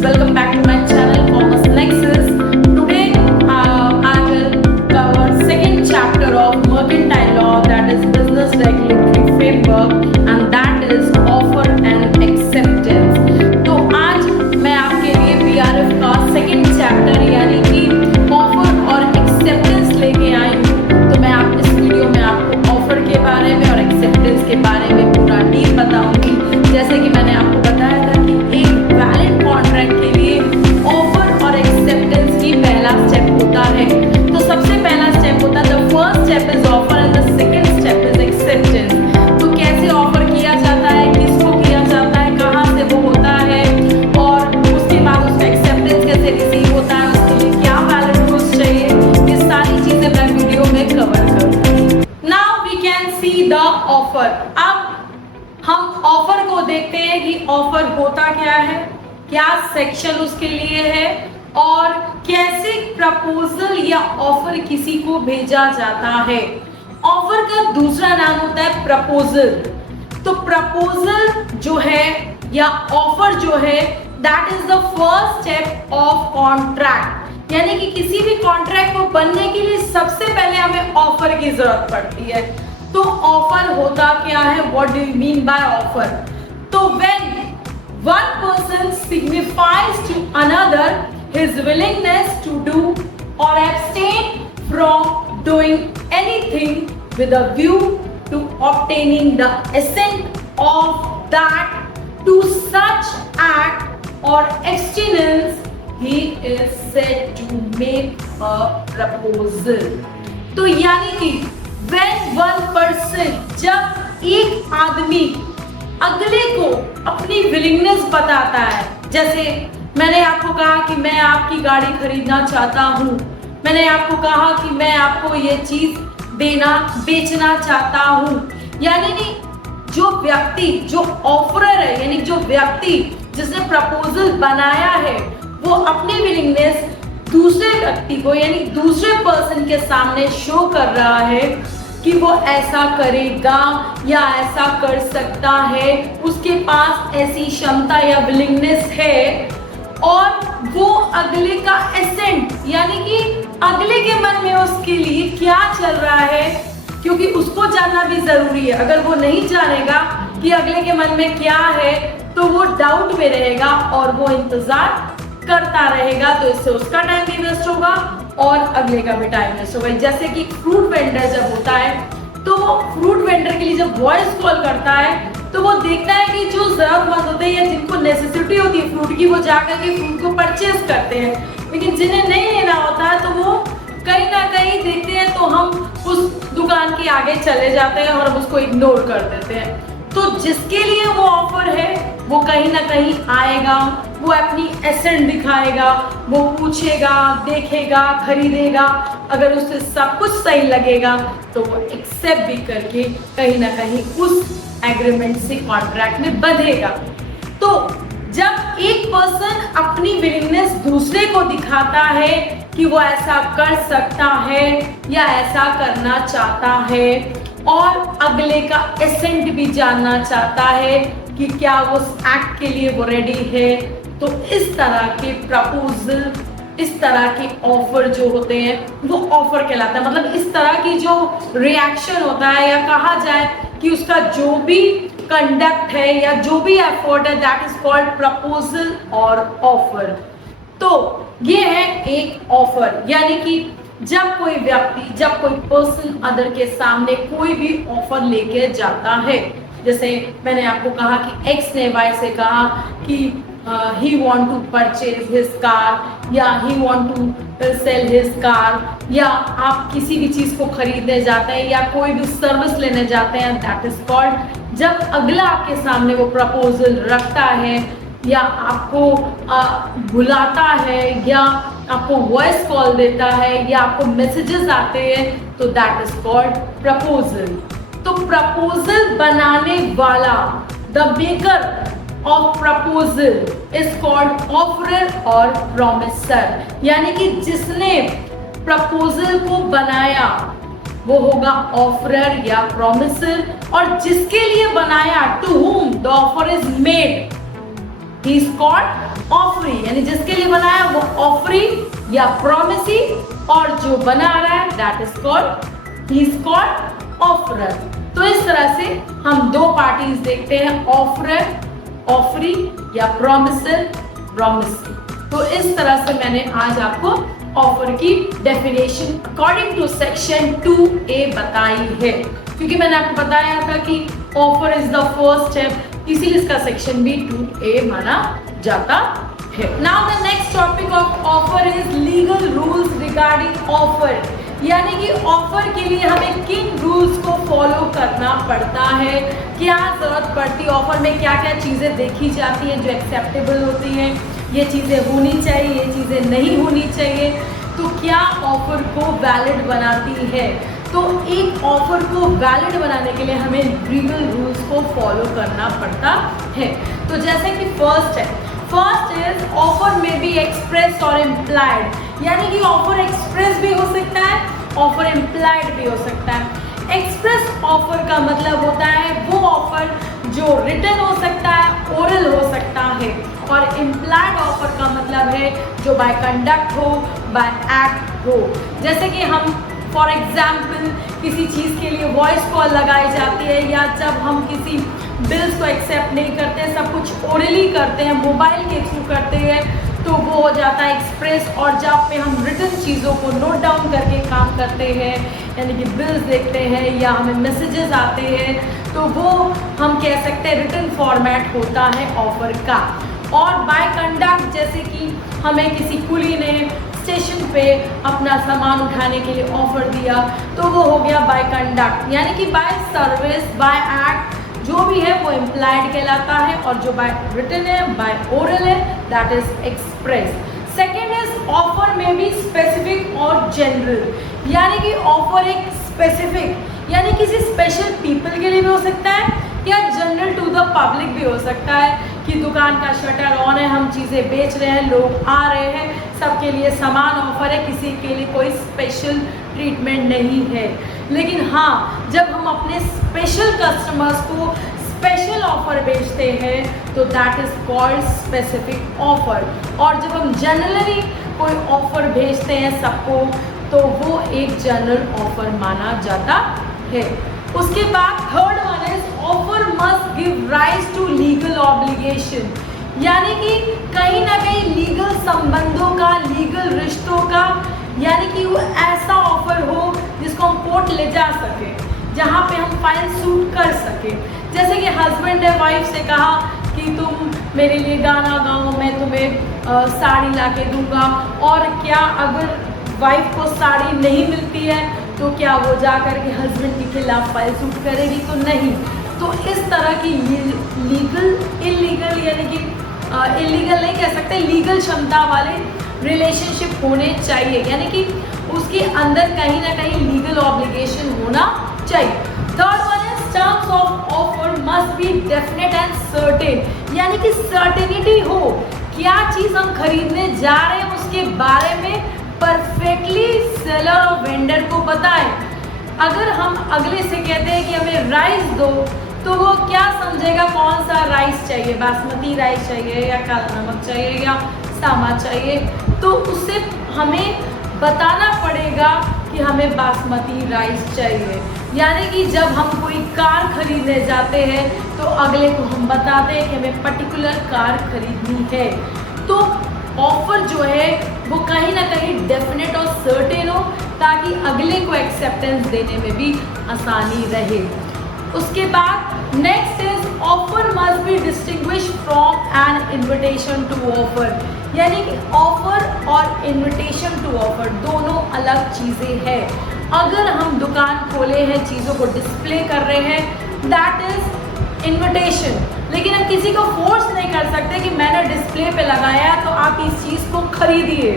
welcome back to my channel Commerce Nexus. Today I will cover second chapter of mercantile law, that is business regulatory framework, and that is offer and acceptance. तो आज मैं आपके लिए BRF का second chapter यानी कि offer और acceptance लेके आई हूँ। तो मैं आप इस वीडियो में आपको offer के बारे में और acceptance के बारे में पूरा डीप बताऊंगी। जैसे कि मैंने आपको बताया था कि एक वैलिड कॉन्ट्रैक्ट के लिए ऑफर और एक्सेप्टेंस ही पहला स्टेप होता है। तो सबसे पहला स्टेप होता है, the first step is offer and the second step is acceptance. तो कैसे ऑफर किया जाता है, किसको किया जाता है, कहाँ से वो होता है और उसके बाद उसका एक्सेप्टेंस कैसे रिसीव होता है, उसके लिए क्या वैलिड प्रूफ चाहिए, ये सारी चीजें मैं वीडियो में कवर करूंगी। Now we can see the offer. अब हम ऑफर को देखते हैं कि ऑफर होता क्या है, क्या सेक्शन उसके लिए है और कैसे प्रपोजल या ऑफर किसी को भेजा जाता है। ऑफर का दूसरा नाम होता है प्रपोजल। तो प्रपोजल जो है या ऑफर जो है, that is the first step of contract. यानी कि किसी भी कॉन्ट्रैक्ट को बनने के लिए सबसे पहले हमें ऑफर की जरूरत पड़ती है। तो ऑफर होता क्या है, what do you mean by offer? तो when one person signifies to another his willingness to do और abstain from doing anything with a view to obtaining the assent of that to such act और abstinence, he is said to make a proposal. तो यानी कि when one person, जब एक आदमी अगले को अपनी विलिंगनेस बताता है, जैसे मैंने आपको कहा कि मैं आपकी गाड़ी खरीदना चाहता हूँ, मैंने आपको कहा कि मैं आपको ये चीज बेचना चाहता हूँ, यानी कि जो व्यक्ति, जो ऑफरर है, यानी जो व्यक्ति जिसने प्रपोजल बनाया है, वो अपनी विलिंगनेस दूसरे व्यक्ति को यानी दूसरे पर्सन के सामने शो कर रहा है कि वो ऐसा करेगा या ऐसा कर सकता है, उसके पास ऐसी क्षमता या विलिंगनेस है, और वो अगले का एसेंट यानी कि अगले के मन में उसके लिए क्या चल रहा है, क्योंकि उसको जानना भी जरूरी है। अगर वो नहीं जानेगा कि अगले के मन में क्या है तो वो डाउट में रहेगा और वो इंतजार करता रहेगा, तो इससे उसका टाइम भी वेस्ट होगा और अगले का भी टाइम वेस्ट होगा। जैसे कि फ्रूट वेंडर जब होता है तो वो फ्रूट वेंडर के लिए जब वॉइस कॉल करता है तो वो देखता है कि जो जरूरतमंद होते हैं या जिनको नेसेसिटी होती है फ्रूट की, वो जाकर के फ्रूट को परचेज करते हैं। लेकिन जिन्हें नहीं लेना होता है तो वो कहीं ना कहीं देखते हैं तो हम उस दुकान के आगे चले जाते हैं और हम उसको इग्नोर कर देते हैं। तो जिसके लिए वो ऑफर है वो कहीं ना कहीं आएगा, वो अपनी एसेंट दिखाएगा, वो पूछेगा, देखेगा, खरीदेगा। अगर उसे सब कुछ सही लगेगा तो वो एक्सेप्ट भी करके कहीं ना कहीं उस एग्रीमेंट से कॉन्ट्रैक्ट में बंधेगा। तो जब एक पर्सन अपनी विलिंगनेस दूसरे को दिखाता है कि वो ऐसा कर सकता है या ऐसा करना चाहता है और अगले का एसेंट भी जानना चाहता है कि क्या वो उस एक्ट के लिए वो रेडी है, तो इस तरह के प्रपोजल, इस तरह के ऑफर जो होते हैं वो ऑफर कहलाता है। मतलब इस तरह की जो रिएक्शन होता है या कहा जाए कि उसका जो भी कंडक्ट है या जो भी एफर्ट है, दैट इज कॉल्ड प्रपोजल और ऑफर। तो ये है एक ऑफर, यानी कि जब कोई व्यक्ति, जब कोई पर्सन अदर के सामने कोई भी ऑफर लेके जाता है, जैसे मैंने आपको कहा कि एक्स ने वाई से कहा कि he want to purchase his car या he want to sell his car, या आप किसी भी चीज को खरीदने जाते हैं या कोई भी सर्विस लेने जाते हैं, दैट इज कॉल्ड जब अगला आपके सामने वो प्रपोजल रखता है या आपको बुलाता है या आपको वॉइस कॉल देता है या आपको मैसेजेस आते हैं, तो दैट इज कॉल्ड प्रपोजल। तो प्रपोजल बनाने वाला, the maker of proposal is called offeror और प्रॉमिसर, यानी कि जिसने प्रपोजल को बनाया वो होगा ऑफरर या प्रॉमिसर, और जिसके लिए बनाया, to whom the offer is made, he is called offeree, यानी जिसके लिए बनाया वो ऑफरी या प्रॉमिसी, और जो बना रहा है that is called, he is called offeror. तो इस तरह से हम दो पार्टीज देखते हैं, ऑफरर, ऑफरी या प्रॉमिसर, प्रॉमिसी। तो इस तरह से मैंने आज आपको ऑफर की definition according to section 2A बताई है, क्योंकि मैंने आपको बताया था कि offer is the first step, इसीलिए इसका सेक्शन भी 2A माना जाता है। Now the next topic of offer is legal rules regarding offer, यानी कि ऑफर के लिए हमें किन रूल्स को फॉलो करना पड़ता है, क्या जरूरत पड़ती है, ऑफर में क्या क्या चीजें देखी जाती हैं जो एक्सेप्टेबल होती हैं, ये चीजें होनी चाहिए, ये चीजें नहीं होनी चाहिए, तो क्या ऑफर को वैलिड बनाती है। तो एक ऑफर को वैलिड बनाने के लिए हमें लीगल रूल्स को फॉलो करना पड़ता है। तो जैसे कि फर्स्ट इज ऑफर में बी एक्सप्रेस और इम्प्लाइड, यानी कि ऑफर एक्सप्रेस भी हो सकता है, ऑफर इम्प्लाइड भी हो सकता है। एक्सप्रेस ऑफर का मतलब होता है वो ऑफर जो रिटन हो सकता है, ओरल हो सकता है, और इम्प्लाइड ऑफर का मतलब है जो बाय कंडक्ट हो, बाय एक्ट हो। जैसे कि हम फॉर एग्जाम्पल किसी चीज़ के लिए वॉइस कॉल लगाई जाती है, या जब हम किसी बिल्स को एक्सेप्ट नहीं करते, सब कुछ ओरली करते हैं, मोबाइल के थ्रू करते हैं, तो वो हो जाता है एक्सप्रेस। और जब पे हम रिटन चीज़ों को नोट डाउन करके काम करते हैं, यानी कि बिल्स देखते हैं या हमें मैसेजेस आते हैं, तो वो हम कह सकते हैं रिटन फॉर्मेट होता है ऑफर का। और बाय कंडक्ट, जैसे कि हमें किसी कुली ने स्टेशन पे अपना सामान उठाने के लिए ऑफर दिया, तो वो हो गया बाय कंडक्ट, यानी कि बाय सर्विस, बाय एक्ट जो भी है वो इम्प्लाइड कहलाता है, और जो बाय रिटन है, बाय ओरल है, that is express. Second is offer में भी स्पेसिफिक और जनरल, यानी कि ऑफर एक स्पेसिफिक यानी किसी स्पेशल पीपल के लिए भी हो सकता है, या जनरल टू द पब्लिक भी हो सकता है कि दुकान का शटर ऑन है, हम चीज़ें बेच रहे हैं, लोग आ रहे हैं, सबके लिए समान ऑफर है, किसी के लिए कोई स्पेशल ट्रीटमेंट नहीं है। लेकिन हाँ, जब हम अपने स्पेशल कस्टमर्स को स्पेशल ऑफर बेचते हैं तो that is called specific offer. और जब हम जनरली कोई ऑफर भेजते हैं सबको, तो वो एक जनरल ऑफर माना जाता है। उसके बाद third one is offer must give rise to legal obligation, यानी कि कहीं ना कहीं लीगल संबंधों का, लीगल रिश्तों का, यानी कि वो ऐसा ऑफर हो जिसको हम कोर्ट ले जा सके, जहाँ पे हम फाइल सूट कर सके। जैसे कि हस्बैंड ने वाइफ से कहा कि तुम मेरे लिए गाना गाओ, मैं तुम्हें साड़ी ला के दूंगा, और क्या अगर वाइफ को साड़ी नहीं मिलती है तो क्या वो जा कर के हस्बैंड के खिलाफ फाइल सूट करेगी? तो नहीं। तो इस तरह की लीगल इलीगल, यानी कि इलीगल नहीं कह सकते, लीगल क्षमता वाले रिलेशनशिप होने चाहिए, यानी कि उसके अंदर कहीं ना कहीं लीगल ऑब्लिगेशन होना चाहिए। Third one is terms of offer must B definite and certain, यानी कि सर्टेनिटी हो, क्या चीज़ हम खरीदने जा रहे हैं उसके बारे में परफेक्टली सेलर और वेंडर को बताएं। अगर हम अगले से कहते हैं कि हमें राइस दो, तो वो क्या समझेगा कौन सा राइस चाहिए, बासमती राइस चाहिए या काला नमक चाहिए या सामा चाहिए, तो उससे हमें बताना पड़ेगा कि हमें बासमती राइस चाहिए। यानी कि जब हम कोई कार खरीदने जाते हैं तो अगले को हम बताते हैं कि हमें पर्टिकुलर कार खरीदनी है। तो ऑफर जो है वो कहीं ना कहीं डेफिनेट और सर्टेन हो, ताकि अगले को एक्सेप्टेंस देने में भी आसानी रहे। उसके बाद next is offer must be distinguish from an invitation to offer, यानी कि ऑफर और इन्विटेशन टू ऑफर दोनों अलग चीज़ें हैं। अगर हम दुकान खोले हैं, चीज़ों को डिस्प्ले कर रहे हैं, दैट इज इन्विटेशन, लेकिन हम किसी को फोर्स नहीं कर सकते कि मैंने डिस्प्ले पे लगाया तो आप इस चीज़ को खरीदिए।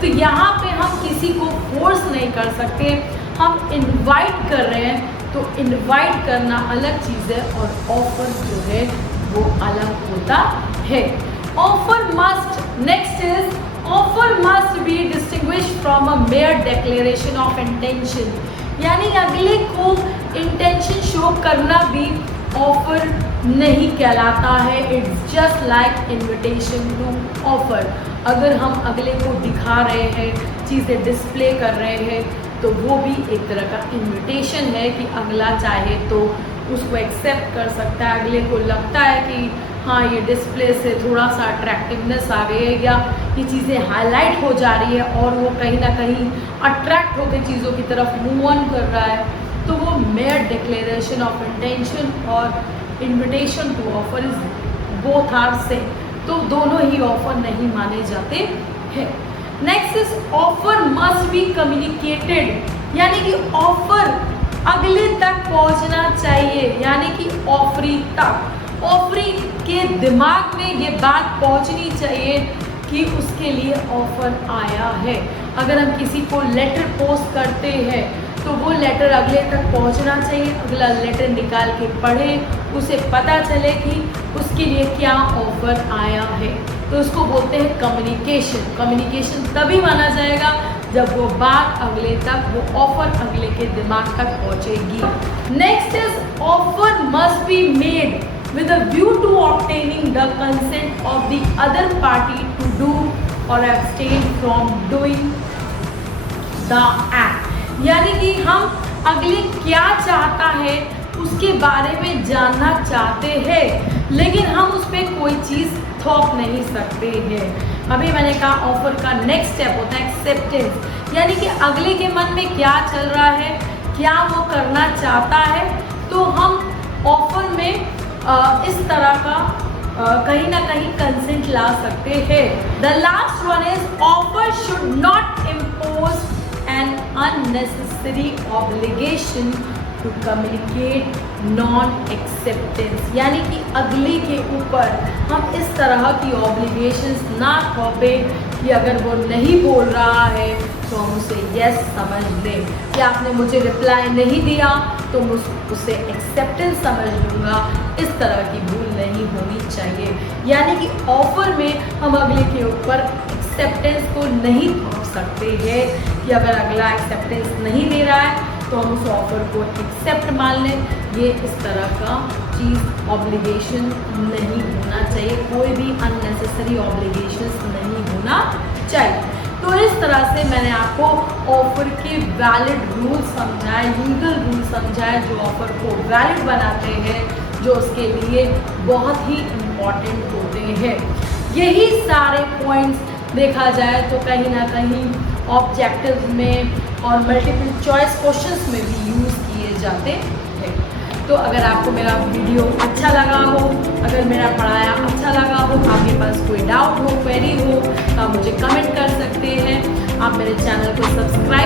तो यहाँ पे हम किसी को फोर्स नहीं कर सकते, हम इनवाइट कर रहे हैं, तो इनवाइट करना अलग चीज़ है और ऑफर जो है वो अलग होता है। Offer must, next is offer must be distinguish from a mayor declaration of intention, यानी अगले को इंटेंशन शो करना भी ऑफर नहीं कहलाता है, it's just like invitation to offer. अगर हम अगले को दिखा रहे हैं, चीज़ें डिस्प्ले कर रहे हैं, तो वो भी एक तरह का इन्विटेशन है कि अगला चाहे तो उसको एक्सेप्ट कर सकता है। अगले को लगता है कि हाँ, ये डिस्प्ले से थोड़ा सा अट्रैक्टिवनेस आ गई है या ये चीज़ें हाईलाइट हो जा रही है और वो कहीं ना कहीं अट्रैक्ट होकर चीज़ों की तरफ मूव ऑन कर रहा है, तो वो मेयर डिक्लेरेशन ऑफ इंटेंशन और invitation to offer is both are same, तो दोनों ही ऑफर नहीं माने जाते हैं। Next is offer must be communicated, यानी कि ऑफर अगले तक पहुंचना चाहिए, यानी कि ऑफरी तक, ऑफरी के दिमाग में ये बात पहुंचनी चाहिए कि उसके लिए ऑफर आया है। अगर हम किसी को लेटर पोस्ट करते हैं तो वो लेटर अगले तक पहुंचना चाहिए, अगला लेटर निकाल के पढ़े, उसे पता चले कि उसके लिए क्या ऑफर आया है, तो उसको बोलते हैं कम्युनिकेशन। कम्युनिकेशन तभी माना जाएगा जब वो बात अगले तक, वो ऑफर अगले के दिमाग तक पहुंचेगी। Next is offer must be made with a view to obtaining the consent of the other party to do or abstain from doing the act, यानी कि हम अगले क्या चाहता है उसके बारे में जानना चाहते हैं, लेकिन हम उस पर कोई चीज़ थोप नहीं सकते हैं। अभी मैंने कहा ऑफर का नेक्स्ट स्टेप होता है एक्सेप्टेंस, यानी कि अगले के मन में क्या चल रहा है, क्या वो करना चाहता है, तो हम ऑफर में इस तरह का कहीं ना कहीं कंसेंट ला सकते हैं। The last one is offer should not impose an unnecessary obligation to communicate non acceptance, यानी कि अगले के ऊपर हम इस तरह की ऑब्लिगेशंस ना थोपे कि अगर वो नहीं बोल रहा है तो हम उसे यस समझ लें, कि आपने मुझे रिप्लाई नहीं दिया तो मैं उसे एक्सेप्टेंस समझ लूँगा। इस तरह की भूल नहीं होनी चाहिए, यानी कि ऑफर में हम अगले के ऊपर एक्सेप्टेंस को नहीं थोप सकते हैं कि अगर अगला एक्सेप्टेंस नहीं दे रहा है तो हम उस ऑफर को एक्सेप्ट मान लें। ये इस तरह का चीज़ ऑब्लिगेशन नहीं होना चाहिए, कोई भी अननेसेसरी ऑब्लिगेशंस नहीं होना चाहिए। तो इस तरह से मैंने आपको ऑफर के वैलिड रूल समझाए, लीगल रूल समझाए जो ऑफर को वैलिड बनाते हैं, जो उसके लिए बहुत ही इम्पॉर्टेंट होते हैं। यही सारे पॉइंट्स देखा जाए तो कहीं ना कहीं ऑब्जेक्टिव में और मल्टीपल चॉइस क्वेश्चंस में भी यूज़ किए जाते हैं। तो अगर आपको मेरा वीडियो अच्छा लगा हो, अगर मेरा पढ़ाया अच्छा लगा हो, आपके पास कोई डाउट हो, क्वेरी हो, तो आप मुझे कमेंट कर सकते हैं। आप मेरे चैनल को सब्सक्राइब